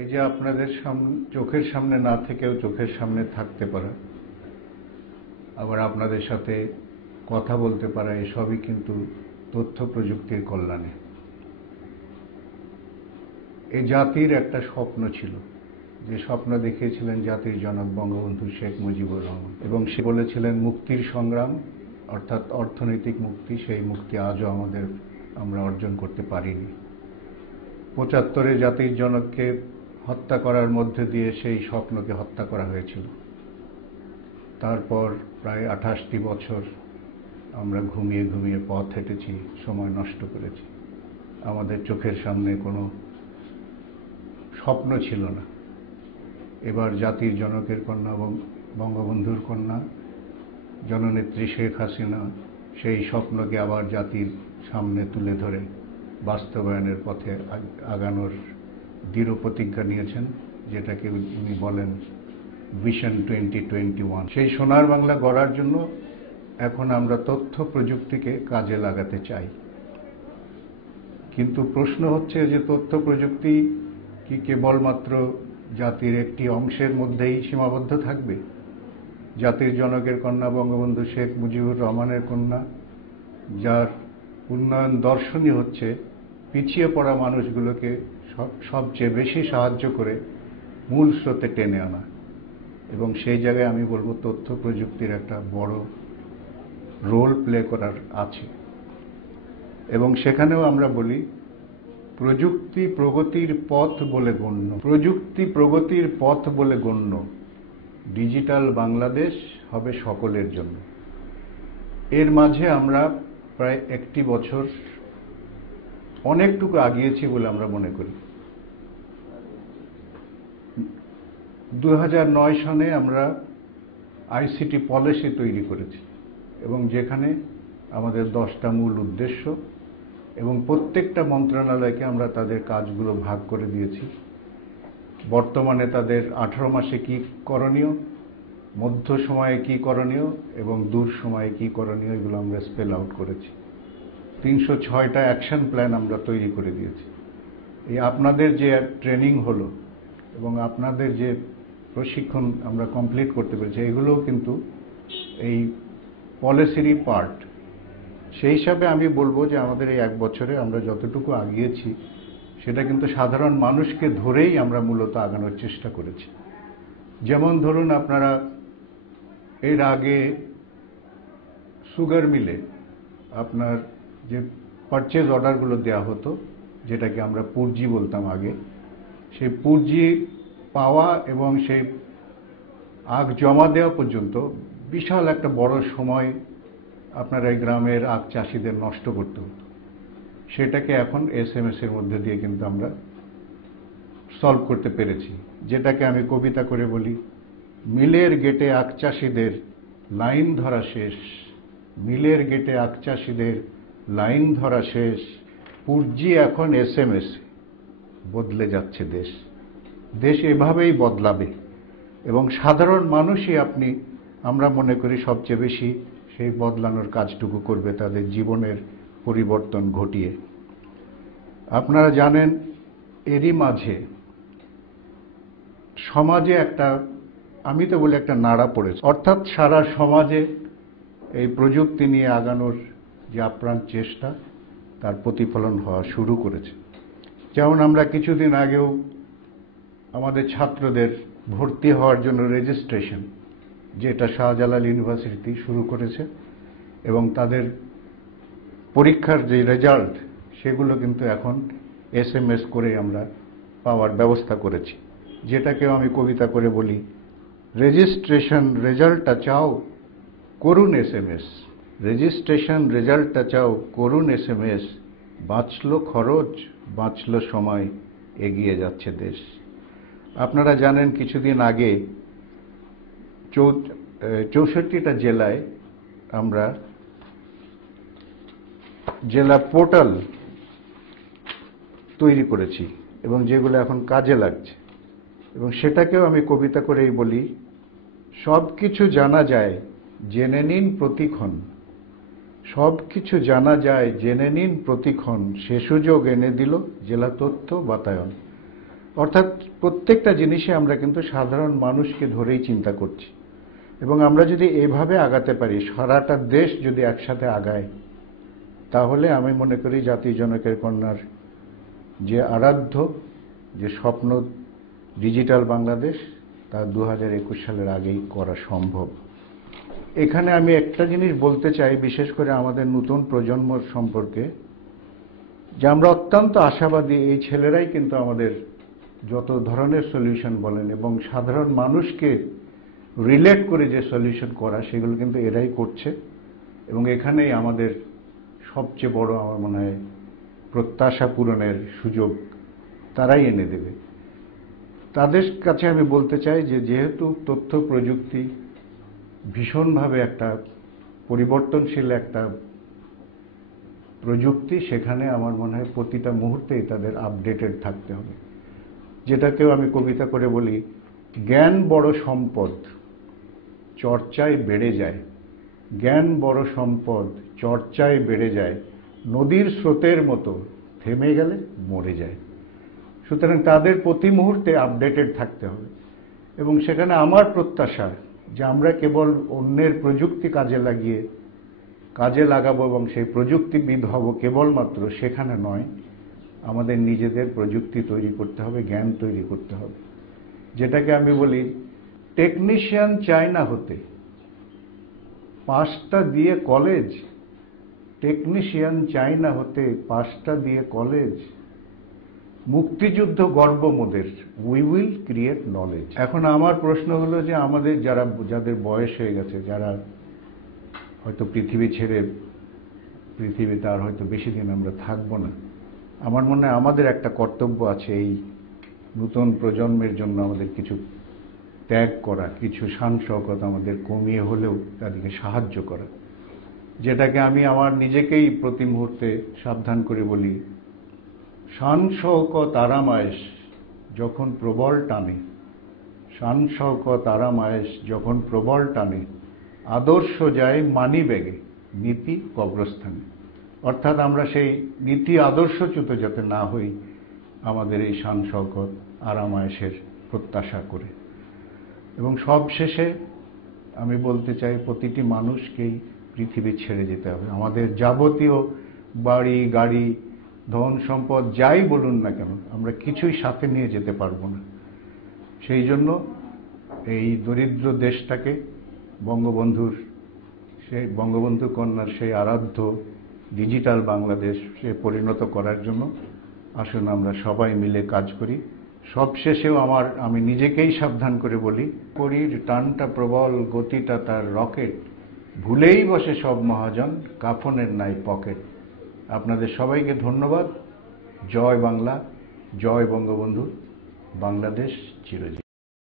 এই যে আপনাদের চোখের সামনে না থেকেও চোখের সামনে থাকতে পারা, আবার আপনাদের সাথে কথা বলতে পারা, এসবই কিন্তু তথ্য প্রযুক্তির কল্যাণে। এই জাতির একটা স্বপ্ন ছিল, যে স্বপ্ন দেখিয়েছিলেন জাতির জনক বঙ্গবন্ধু শেখ মুজিবুর রহমান, এবং সে বলেছিলেন মুক্তির সংগ্রাম অর্থাৎ অর্থনৈতিক মুক্তি, সেই মুক্তি আজও আমরা অর্জন করতে পারিনি। ৭৫-এ জাতির জনককে হত্যা করার মধ্যে দিয়ে সেই স্বপ্নকে হত্যা করা হয়েছিল। তারপর প্রায় ২৮টি বছর আমরা ঘুমিয়ে ঘুমিয়ে পথ হেঁটেছি, সময় নষ্ট করেছি। আমাদের চোখের সামনে কোনো স্বপ্ন ছিল না। এবার জাতির জনকের কন্যা এবং বঙ্গবন্ধুর কন্যা জননেত্রী শেখ হাসিনা সেই স্বপ্নকে আবার জাতির সামনে তুলে ধরে বাস্তবায়নের পথে আগানোর দৃঢ় প্রতিজ্ঞা নিয়েছেন, যেটাকে উনি বলেন ভিশন 2021। সেই সোনার বাংলা গড়ার জন্য এখন আমরা তথ্য প্রযুক্তিকে কাজে লাগাতে চাই। কিন্তু প্রশ্ন হচ্ছে যে তথ্য প্রযুক্তি কি কেবলমাত্র জাতির একটি অংশের মধ্যেই সীমাবদ্ধ থাকবে? জাতির জনকের কন্যা বঙ্গবন্ধু শেখ মুজিবুর রহমানের কন্যা, যার উন্নয়ন দর্শনই হচ্ছে পিছিয়ে পড়া মানুষগুলোকে সবচেয়ে বেশি সাহায্য করে মূল স্রোতে টেনে আনা, এবং সেই জায়গায় আমি বলবো তথ্য প্রযুক্তির একটা বড় রোল প্লে করার আছে। এবং সেখানেও আমরা বলি প্রযুক্তি প্রগতির পথ বলে গণ্য, প্রযুক্তি প্রগতির পথ বলে গণ্য। ডিজিটাল বাংলাদেশ হবে সকলের জন্য। এর মাঝে আমরা প্রায় একটি বছর অনেকটুকু আগিয়েছি বলে আমরা মনে করি। ২০০৯ সনে আমরা আইসিটি পলিসি তৈরি করেছি, এবং যেখানে আমাদের 10টা মূল উদ্দেশ্য, এবং প্রত্যেকটা মন্ত্রণালয়কে আমরা তাদের কাজগুলো ভাগ করে দিয়েছি। বর্তমানে তাদের 18 মাসে কি করণীয়, মধ্য সময়ে কি করণীয় এবং দূর সময়ে কি করণীয়, এগুলো আমরা স্পেল আউট করেছি। ৩০৬টা অ্যাকশন প্ল্যান আমরা তৈরি করে দিয়েছি। এই আপনাদের যে ট্রেনিং হলো এবং আপনাদের যে প্রশিক্ষণ আমরা কমপ্লিট করতে পেরেছি, এগুলোও কিন্তু এই পলিসিরই পার্ট। সেই হিসাবে আমি বলবো যে আমাদের এই এক বছরে আমরা যতটুকু আগিয়েছি সেটা কিন্তু সাধারণ মানুষকে ধরেই আমরা মূলত আগানোর চেষ্টা করেছি। যেমন ধরুন, আপনারা এর আগে সুগার মিলে আপনার যে পারচেজ অর্ডারগুলো দেওয়া হতো, যেটাকে আমরা পুরজি বলতাম আগে, সেই পুরজি পাওয়া এবং সেই আখ জমা দেওয়া পর্যন্ত বিশাল একটা বড় সময় আপনার এই গ্রামের আখ চাষিদের নষ্ট করতে হতো। সেটাকে এখন SMS এর মধ্যে দিয়ে কিন্তু আমরা সলভ করতে পেরেছি, যেটাকে আমি কবিতা করে বলি, মিলের গেটে আখ চাষিদের লাইন ধরা শেষ, মিলের গেটে আখ চাষিদের লাইন ধরা শেষ, পুরজি এখন SMS। বদলে যাচ্ছে দেশ, দেশ এভাবেই বদলাবে, এবং সাধারণ মানুষই আমরা মনে করি সবচেয়ে বেশি সেই বদলানোর কাজটুকু করবে, তাদের জীবনের পরিবর্তন ঘটিয়ে। আপনারা জানেন এরই মাঝে সমাজে একটা, আমি তো বলি একটা নাড়া পড়েছে, অর্থাৎ সারা সমাজে এই প্রযুক্তি নিয়ে আগানোর যে আপ্রাণ চেষ্টা, তার প্রতিফলন হওয়া শুরু করেছে। যেমন আমরা কিছুদিন আগেও আমাদের ছাত্রদের ভর্তি হওয়ার জন্য রেজিস্ট্রেশন, যেটা শাহজালাল ইউনিভার্সিটি শুরু করেছে, এবং তাদের পরীক্ষার যে রেজাল্ট সেগুলো কিন্তু এখন SMS করে আমরা পাওয়ার ব্যবস্থা করেছি, যেটাকেও আমি কবিতা করে বলি, রেজিস্ট্রেশন রেজাল্টটা চাও করুন SMS, রেজিস্ট্রেশন রেজাল্টটা চাও করুন SMS, বাঁচলো খরচ বাঁচলো সময়, এগিয়ে যাচ্ছে দেশ। আপনারা জানেন কিছুদিন আগে 64টা জেলায় আমরা জেলা পোর্টাল তৈরি করেছি, এবং যেগুলো এখন কাজে লাগছে, এবং সেটাকেও আমি কবিতা করেই বলি, সবকিছু জানা যায় জেনে নিন প্রতিক্ষণ, সবকিছু জানা যায় জেনে নিন প্রতিক্ষণ, সে সুযোগ এনে দিল জেলা তথ্য বাতায়ন। অর্থাৎ প্রত্যেকটা জিনিসে আমরা কিন্তু সাধারণ মানুষকে ধরেই চিন্তা করছি, এবং আমরা যদি এভাবে আগাতে পারি, সারাটা দেশ যদি একসাথে আগায়, তাহলে আমি মনে করি জাতি জনকের কন্যার যে আরাধ্য, যে স্বপ্ন ডিজিটাল বাংলাদেশ, তা 2021 সালের আগেই করা সম্ভব। এখানে আমি একটা জিনিস বলতে চাই, বিশেষ করে আমাদের নতুন প্রজন্ম সম্পর্কে, যে আমরা অত্যন্ত আশাবাদী। এই ছেলেরাই কিন্তু আমাদের যত ধরনের সলিউশন বলেন এবং সাধারণ মানুষকে রিলেট করে যে সলিউশন করা, সেগুলো কিন্তু এরাই করছে, এবং এখানেই আমাদের সবচেয়ে বড়, আমার মনে হয়, প্রত্যাশা পূরণের সুযোগ তারাই এনে দেবে। তাদের কাছে আমি বলতে চাই যে যেহেতু তথ্য প্রযুক্তি ভীষণভাবে একটা পরিবর্তনশীল একটা প্রযুক্তি, সেখানে আমার মনে হয় প্রতিটা মুহূর্তেই তাদের আপডেটেড থাকতে হবে। যেটাকেও আমি কবিতা করে বলি, জ্ঞান বড় সম্পদ, চর্চায় বেড়ে যায়। জ্ঞান বড় সম্পদ, চর্চায় বেড়ে যায়, নদীর স্রোতের মতো থেমে গেলে মরে যায়। সুতরাং তাদের প্রতি মুহূর্তে আপডেটেড থাকতে হবে, এবং সেখানে আমার প্রত্যাশা যে আমরা কেবল অন্যের প্রযুক্তি কাজে লাগাবো এবং সেই প্রযুক্তিবিদ হব কেবলমাত্র, সেখানে নয়, আমাদের নিজেদের প্রযুক্তি তৈরি করতে হবে, জ্ঞান তৈরি করতে হবে। যেটাকে আমি বলি, টেকনিশিয়ান চাই না হতে, 5টা দিয়ে কলেজ। টেকনিশিয়ান চাই না হতে, 5টা দিয়ে কলেজ। মুক্তিযুদ্ধ গর্ব মোদের, উই উইল ক্রিয়েট নলেজ। এখন আমার প্রশ্ন হলো যে আমাদের যাদের বয়স হয়ে গেছে, যারা হয়তো পৃথিবী ছেড়ে, পৃথিবীতে আর হয়তো বেশি দিন আমরা থাকবো না, আমার মনে হয় আমাদের একটা কর্তব্য আছে, এই নতুন প্রজন্মের জন্য আমাদের কিছু ত্যাগ করা, কিছু শান শওকত আমাদের কমিয়ে হলেও তাদেরকে সাহায্য করা। যেটাকে আমি আমার নিজেকেই প্রতি মুহূর্তে সাবধান করে বলি, শান শওকত আরাম আয়েশ যখন প্রবল টানে, শান শওকত আরাম আয়েশ যখন প্রবল টানে, আদর্শ যায় মানি ব্যাগে, নীতি কবরস্থানে। অর্থাৎ আমরা সেই নীতি আদর্শচ্যুত যাতে না হই, আমাদের এই শান শওকত আরাম আয়েশের প্রত্যাশা করে। এবং সব শেষে আমি বলতে চাই, প্রতিটি মানুষকেই পৃথিবী ছেড়ে যেতে হবে। আমাদের যাবতীয় বাড়ি গাড়ি ধন সম্পদ যাই বলুন না কেন, আমরা কিছুই সাথে নিয়ে যেতে পারবো না। সেই জন্য এই দরিদ্র দেশটাকে বঙ্গবন্ধু কন্যার সেই আরাধ্য ডিজিটাল বাংলাদেশে পরিণত করার জন্য আসুন আমরা সবাই মিলে কাজ করি। সবশেষেও আমি নিজেকেই সাবধান করে বলি, করির টানটা প্রবল, গতিটা তার রকেট, ভুলেই বসে সব মহাজন, কাফনের নাই পকেট। আপনাদের সবাইকে ধন্যবাদ। জয় বাংলা, জয় বঙ্গবন্ধু, বাংলাদেশ চিরজীবী।